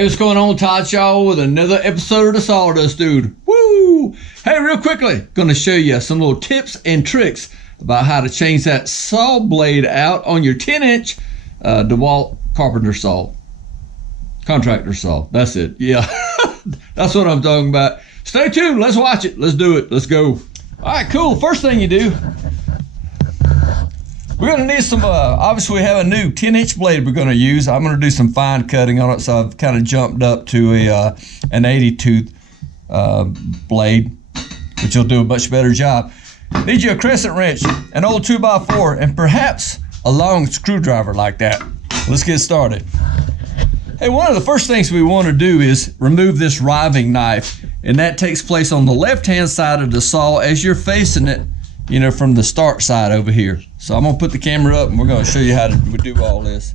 Hey, what's going on, Todd y'all, with another episode of the Sawdust Dude. Woo! Hey, real quickly, gonna show you some little tips and tricks about how to change that saw blade out on your 10-inch Dewalt carpenter saw. Contractor saw, that's it, yeah. That's what I'm talking about. Stay tuned, let's watch it, let's do it, let's go. All right, cool, first thing you do, we're gonna need some, obviously we have a new 10-inch blade we're gonna use. I'm gonna do some fine cutting on it, so I've kind of jumped up to an 80 tooth blade, which will do a much better job. Need you a crescent wrench, an old 2x4, and perhaps a long screwdriver like that. Let's get started. Hey, one of the first things we want to do is remove this riving knife, and that takes place on the left-hand side of the saw as you're facing it, you know, from the start side over here. So I'm gonna put the camera up and we're gonna show you how to do all this.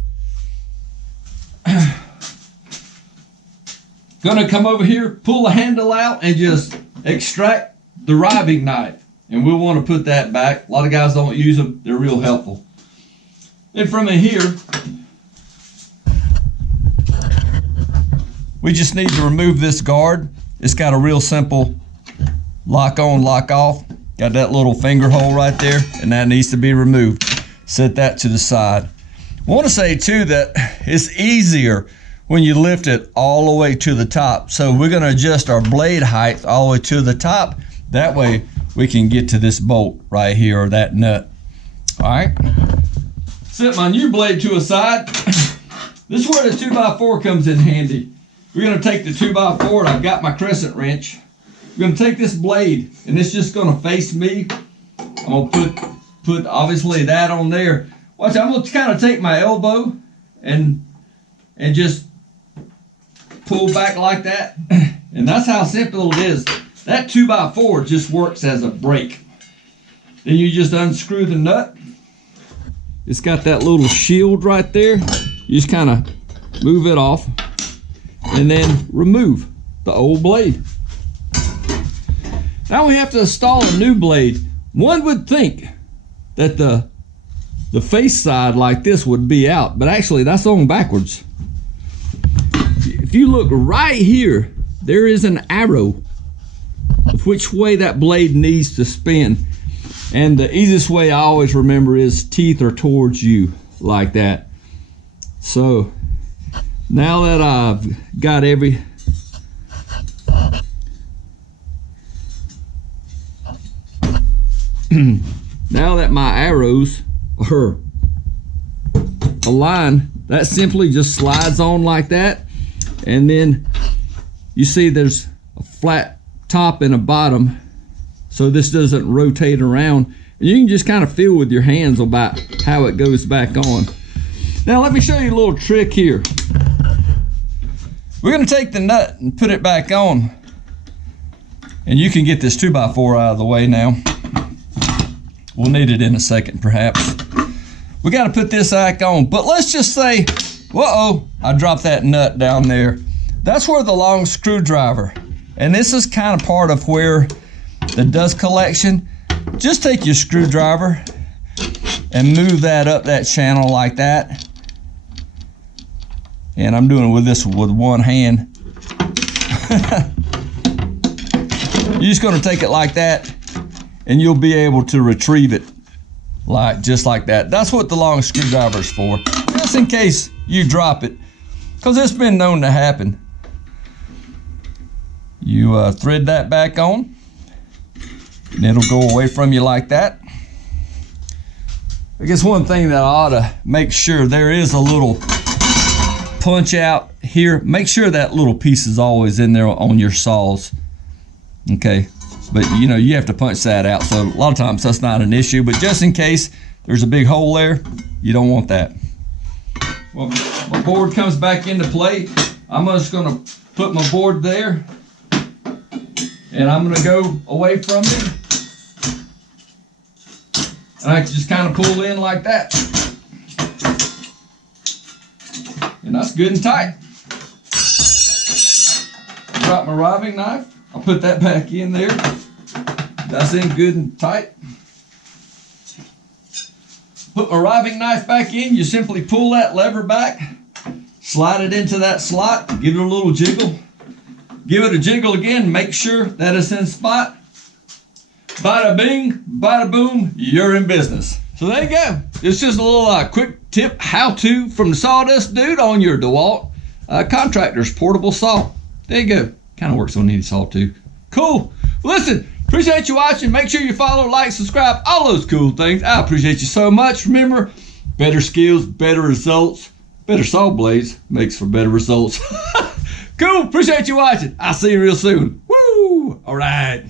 Gonna come over here, pull the handle out and just extract the riving knife. And we'll want to put that back. A lot of guys don't use them, they're real helpful. Then from in here, we just need to remove this guard. It's got a real simple lock on, lock off. Got that little finger hole right there, and that needs to be removed. Set that to the side. I want to say too that it's easier when you lift it all the way to the top. So we're going to adjust our blade height all the way to the top. That way we can get to this bolt right here, or that nut. All right. Set my new blade to a side. This is where the 2x4 comes in handy. We're going to take the 2x4, and I've got my crescent wrench. We're going to take this blade, and it's just going to face me. I'm going to put obviously that on there. Watch, I'm going to kind of take my elbow and just pull back like that. And that's how simple it is. That 2x4 just works as a brake. Then you just unscrew the nut. It's got that little shield right there. You just kind of move it off and then remove the old blade. Now we have to install a new blade. One would think that the face side like this would be out, but actually that's on backwards. If you look right here, there is an arrow of which way that blade needs to spin. And the easiest way I always remember is teeth are towards you, like that. So now that I've got now that my arrows are aligned, that simply just slides on like that, and then you see there's a flat top and a bottom, so this doesn't rotate around, and you can just kind of feel with your hands about how it goes back on. Now let me show you a little trick here. We're going to take the nut and put it back on, and you can get this 2x4 out of the way now. We'll need it in a second, perhaps. We got to put this back on, but let's just say, whoa, I dropped that nut down there. That's where the long screwdriver, and this is kind of part of where the dust collection. Just take your screwdriver and move that up that channel like that. And I'm doing this with one hand. You're just going to take it like that, and you'll be able to retrieve it just like that. That's what the long screwdriver is for, just in case you drop it, because it's been known to happen. You thread that back on, and it'll go away from you like that. I guess one thing that I ought to make sure, there is a little punch out here. Make sure that little piece is always in there on your saws. Okay. But you know, you have to punch that out, so a lot of times that's not an issue, but just in case there's a big hole there, you don't want that. Well, my board comes back into play. I'm just gonna put my board there, and I'm gonna go away from it, and I can just kind of pull in like that, and that's good and tight. Drop my riving knife. I'll put that back in there. That's in good and tight. Put my riving knife back in. You simply pull that lever back, slide it into that slot, give it a little jiggle, give it a jiggle again, make sure that it's in spot. Bada bing, bada boom, you're in business. So there you go. It's just a little quick tip how-to from the Sawdust Dude on your Dewalt Contractor's portable saw. There you go. Kind of works on any saw too. Cool. Listen, appreciate you watching. Make sure you follow, like, subscribe, all those cool things. I appreciate you so much. Remember, better skills, better results, better saw blades makes for better results. Cool. Appreciate you watching. I'll see you real soon. Woo! All right.